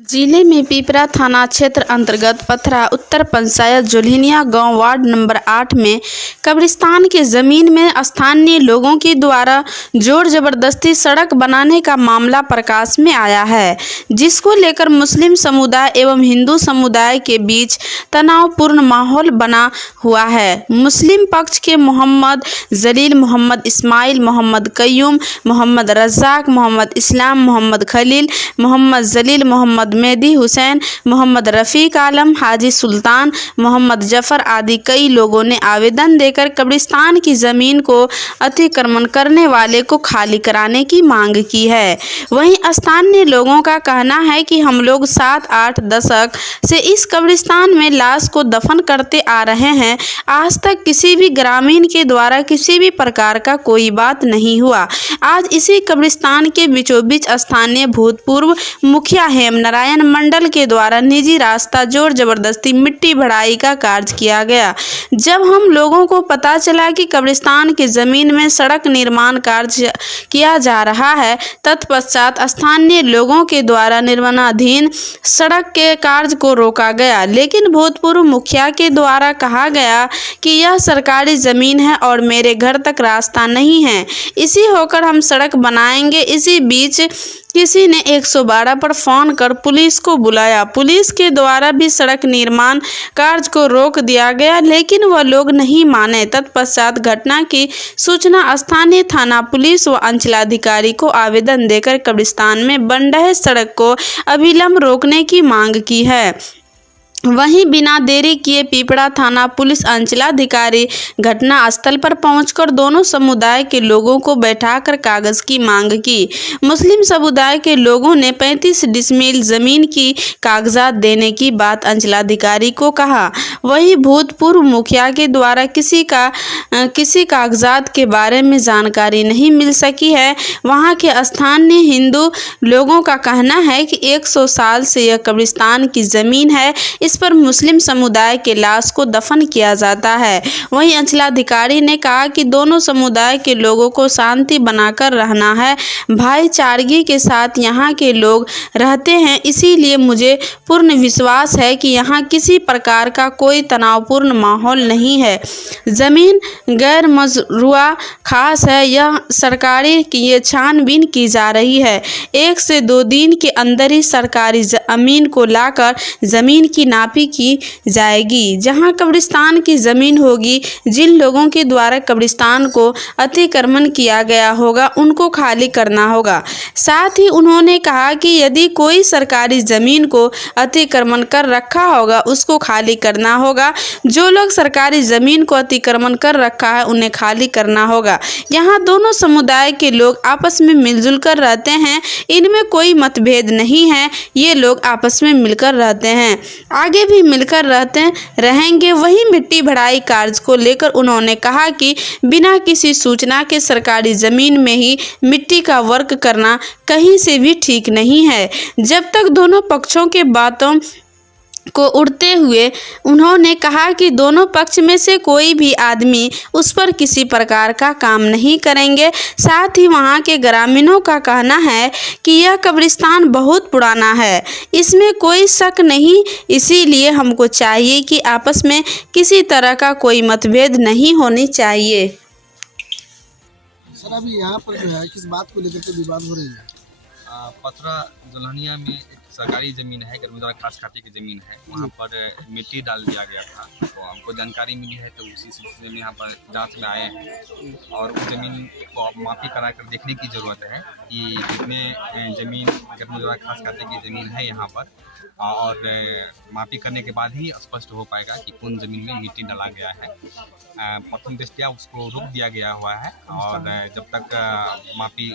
जिले में पिपरा थाना क्षेत्र अंतर्गत पथरा उत्तर पंचायत जोल्हिनिया गांव वार्ड नंबर 8 में कब्रिस्तान की जमीन में स्थानीय लोगों के द्वारा जोर जबरदस्ती सड़क बनाने का मामला प्रकाश में आया है, जिसको लेकर मुस्लिम समुदाय एवं हिंदू समुदाय के बीच तनावपूर्ण माहौल बना हुआ है। मुस्लिम पक्ष के मोहम्मद जलील, मोहम्मद इस्माइल, मोहम्मद कयूम, मोहम्मद रज़ाक, मोहम्मद इस्लाम, मोहम्मद खलील, मोहम्मद जलील, मोहम्मद मेहदी हुसैन, मोहम्मद रफ़ीक आलम, हाजी सुल्तान, मोहम्मद जफ़र आदि कई लोगों ने आवेदन देकर कब्रिस्तान की ज़मीन को अतिक्रमण करने वाले को खाली कराने की मांग की है। वहीं स्थानीय लोगों का कहना है कि हम लोग 7-8 दशक से इस कब्रिस्तान में लाश को दफन करते आ रहे हैं, आज तक किसी भी ग्रामीण के द्वारा किसी भी प्रकार का कोई बात नहीं हुआ। आज इसी कब्रिस्तान के बीचों बीच स्थानीय भूतपूर्व मुखिया हेम नारायण मंडल के द्वारा निजी रास्ता जोर जबरदस्ती मिट्टी भराई का कार्य किया गया। जब हम लोगों को पता चला कि कब्रिस्तान की जमीन में सड़क निर्माण कार्य किया जा रहा है, तत्पश्चात स्थानीय लोगों के द्वारा निर्माणाधीन सड़क के कार्य को रोका गया, लेकिन भूतपूर्व मुखिया के द्वारा कहा गया कि यह सरकारी जमीन है और मेरे घर तक रास्ता नहीं है, इसी होकर हम सड़क बनाएंगे। इसी बीच किसी ने 112 पर फोन कर पुलिस को बुलाया। पुलिस के द्वारा भी सड़क निर्माण कार्य को रोक दिया गया, लेकिन वह लोग नहीं माने। तत्पश्चात घटना की सूचना स्थानीय थाना पुलिस व अंचलाधिकारी को आवेदन देकर कब्रिस्तान में बन रहे सड़क को अविलंब रोकने की मांग की है। वहीं बिना देरी किए पिपरा थाना पुलिस अंचलाधिकारी घटना स्थल पर पहुंचकर दोनों समुदाय के लोगों को बैठाकर कागज की मांग की। मुस्लिम समुदाय के लोगों ने 35 डिसमिल जमीन की कागजात देने की बात अंचलाधिकारी को कहा। वहीं भूतपूर्व मुखिया के द्वारा किसी कागजात के बारे में जानकारी नहीं मिल सकी है। वहां के स्थानीय हिंदू लोगों का कहना है कि 100 साल से यह कब्रिस्तान की जमीन है, इस पर मुस्लिम समुदाय के लाश को दफन किया जाता है। वहीं अंचलाधिकारी ने कहा कि दोनों समुदाय के लोगों को शांति बनाकर रहना है, भाईचारगी के साथ यहाँ के लोग रहते हैं, इसीलिए मुझे पूर्ण विश्वास है कि यहाँ किसी प्रकार का कोई तनावपूर्ण माहौल नहीं है। जमीन गैर मशरूआ खास है, यह सरकारी की ये छानबीन की जा रही है। 1 से 2 दिन के अंदर ही सरकारी जमीन को लाकर जमीन की नापी की जाएगी। जहां कब्रिस्तान की जमीन होगी, जिन लोगों के द्वारा कब्रिस्तान को अतिक्रमण किया गया होगा उनको खाली करना होगा। साथ ही उन्होंने कहा कि यदि कोई सरकारी जमीन को अतिक्रमण कर रखा होगा उसको खाली करना होगा। जो लोग सरकारी जमीन को अतिक्रमण कर रखा है उन्हें खाली करना होगा। यहाँ दोनों समुदाय के लोग आपस में मिलजुल कर रहते हैं, इनमें कोई मतभेद नहीं है, ये लोग आपस में मिलकर रहते हैं, आगे भी मिलकर रहेंगे। वही मिट्टी भराई कार्य को लेकर उन्होंने कहा कि बिना किसी सूचना के सरकारी जमीन में ही मिट्टी का वर्क करना कहीं से भी ठीक नहीं है। जब तक दोनों पक्षों के बातों को उड़ते हुए उन्होंने कहा कि दोनों पक्ष में से कोई भी आदमी उस पर किसी प्रकार का काम नहीं करेंगे। साथ ही वहां के ग्रामीणों का कहना है कि यह कब्रिस्तान बहुत पुराना है, इसमें कोई शक नहीं, इसीलिए हमको चाहिए कि आपस में किसी तरह का कोई मतभेद नहीं होनी चाहिए। सर, अभी यहाँ पर जो है किस बात को लेकर के विवाद हो रही है? पथरा जोल्हिनिया में एक सरकारी ज़मीन है, गर्मीदार खास खाते की ज़मीन है, वहाँ पर मिट्टी डाल दिया गया था, तो हमको जानकारी मिली है, तो उसी सिलसिले में यहाँ पर जांच में आए हैं और उस ज़मीन को अब मापी करा कर देखने की ज़रूरत है कि कितने ज़मीन गर्मीदार खास खाते की ज़मीन है यहाँ पर, और मापी करने के बाद ही स्पष्ट हो पाएगा कि कौन ज़मीन में मिट्टी डाला गया है। प्रथम दृष्टया उसको रोक दिया गया हुआ है और जब तक मापी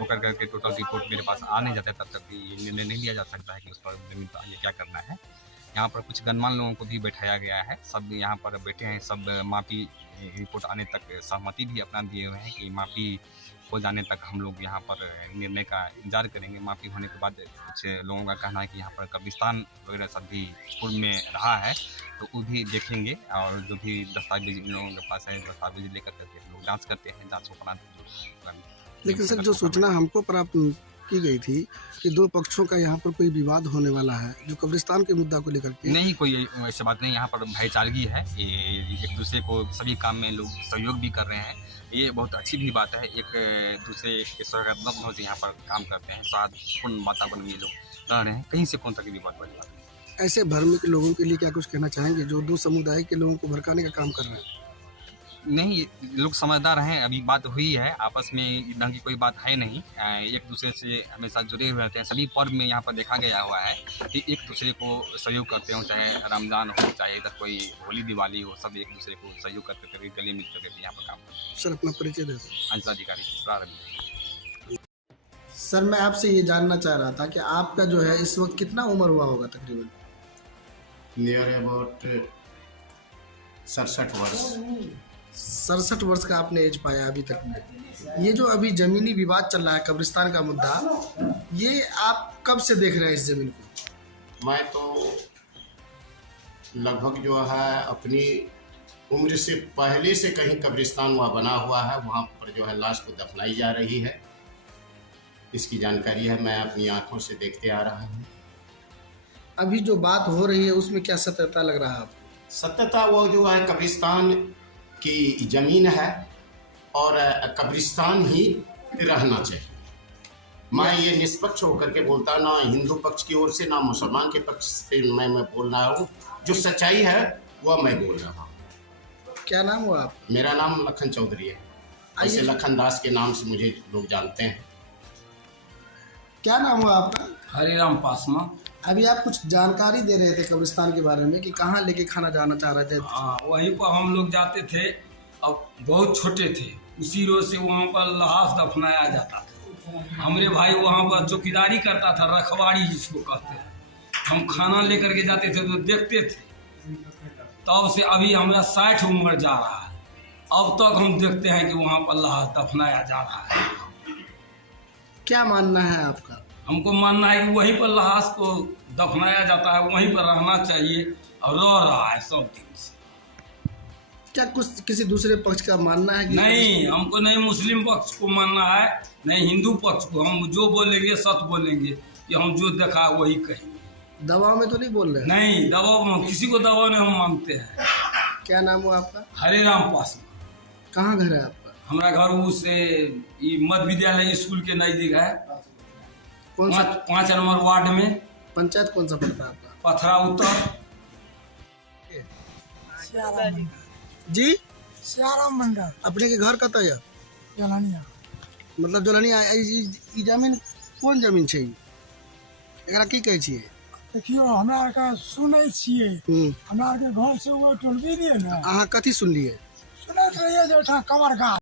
होकर करके टोटल रिपोर्ट मेरे पास आ नहीं जाता तब तक ये निर्णय नहीं लिया जा सकता है कि उस पर ज़मीन पर आगे क्या करना है। यहाँ पर कुछ गणमान्य लोगों को भी बैठाया गया है, सब यहाँ पर बैठे हैं, सब मापी रिपोर्ट आने तक सहमति भी अपना दिए हुए हैं कि मापी हो जाने तक हम लोग यहाँ पर निर्णय का इंतजार करेंगे। मापी होने के बाद कुछ लोगों का कहना है कि यहाँ पर कब्रिस्तान वगैरह सब भी पूर्व में रहा है, तो वो भी देखेंगे और जो भी दस्तावेज इन लोगों के पास है दस्तावेज लेकर करके लोग जाँच करते हैं, जाँच को अपना। लेकिन सर, जो सूचना हमको प्राप्त की गई थी कि दो पक्षों का यहाँ पर कोई विवाद होने वाला है जो कब्रिस्तान के मुद्दा को लेकर के। नहीं, कोई ऐसी बात नहीं। यहाँ पर भाईचारगी है, ये एक दूसरे को सभी काम में लोग सहयोग भी कर रहे हैं। ये बहुत अच्छी भी बात है, एक दूसरे के सकारात्मक भाव से यहाँ पर काम करते हैं, सौहार्दपूर्ण वातावरण में लोग रह रहे हैं, कहीं से कौन तक भी बात बड़ी बात नहीं। ऐसे धार्मिक लोगों के लिए क्या कुछ कहना चाहेंगे जो दो समुदाय के लोगों को भड़काने का काम कर रहे हैं? नहीं, लोग समझदार हैं, अभी बात हुई है, आपस में इधर की कोई बात है नहीं, एक दूसरे से हमेशा जुड़े हुए रहते हैं। सभी पर्व में यहाँ पर देखा गया हुआ है कि एक दूसरे को सहयोग करते हो, चाहे रमज़ान हो, चाहे इधर कोई होली दिवाली हो, सब एक दूसरे को सहयोग करते करके गले मिल करके यहाँ पर काम करते हैं। सर अपना परिचय दे दो। अंचलाधिकारी प्रारंभ। सर मैं आपसे ये जानना चाह रहा था कि आपका जो है इस वक्त कितना उम्र हुआ होगा तकरीबन? नियर अबाउट 67 वर्ष। 67 वर्ष का आपने एज पाया अभी तक में। ये जो अभी ज़मीनी विवाद चल रहा है कब्रिस्तान का मुद्दा, ये आप कब से देख रहे हैं इस ज़मीन को? मैं तो लगभग जो है अपनी उम्र से पहले से कहीं कब्रिस्तान वहाँ बना हुआ है, वहाँ पर जो है लाश को दफनाई जा रही है, इसकी जानकारी है, मैं अपनी आंखों से देखते आ रहा हूँ। अभी जो बात हो रही है उसमें क्या सत्यता लग रहा है आपको? सत्यता वो जो है कब्रिस्तान की ज़मीन है और कब्रिस्तान ही रहना चाहिए। मैं ये निष्पक्ष होकर के बोलता, ना हिंदू पक्ष की ओर से ना मुसलमान के पक्ष से मैं बोल रहा हूँ, जो सच्चाई है वह मैं बोल रहा हूँ। क्या नाम हुआ आप? मेरा नाम लखन चौधरी है, ऐसे लखन दास के नाम से मुझे लोग जानते हैं। क्या नाम हुआ आपका? हरिराम पासवान। अभी आप कुछ जानकारी दे रहे थे कब्रिस्तान के बारे में कि कहाँ लेके खाना जाना चाह रहे थे। हाँ, वहीं पर हम लोग जाते थे, अब बहुत छोटे थे, उसी रोज से वहाँ पर लाश दफनाया जाता था। हमारे भाई वहाँ पर चौकीदारी करता था, रखवाड़ी जिसको कहते हैं। हम खाना लेकर के जाते थे तो देखते थे, तब से अभी हमारा 60 उम्र जा रहा है, अब तक हम देखते हैं कि वहाँ पर लाश दफनाया जा रहा है। क्या मानना है आपका? हमको मानना है कि वहीं पर लाश को दफनाया जाता है, वहीं पर रहना चाहिए और रह रहा है सब दिन से। क्या कुछ किसी दूसरे पक्ष का मानना है कि नहीं, हमको नहीं मुस्लिम पक्ष को मानना है, नहीं हिंदू पक्ष को। हम जो बोलेंगे सच बोलेंगे, कि हम जो देखा है वही कहेंगे। दबाव में तो नहीं बोल रहे? नहीं, दबाव में किसी को दबाव नहीं हम मानते हैं। क्या नाम हुआ आपका? हरिराम पासवान। कहाँ घर है आपका? हमारा घर उसे मध्य विद्यालय स्कूल के नजदीक है, कौन सा 5 नंबर वार्ड में। पंचायत कौन सा पड़ता है आपका? पथरा उत्तर। जी सियाराम मंडल अपने के घर कतऽ है? जलानिया। मतलब जोलनिया ई जमीन कोन जमीन छै? एकरा की कहै छियै? देखियो हमरा आर के सुनै छियै, हमरा आर के घर से वो टोलबी दिए ने, अहाँ कथी सुनलियै? सुनैत रहिए जे ओहिठाम कबर गाछ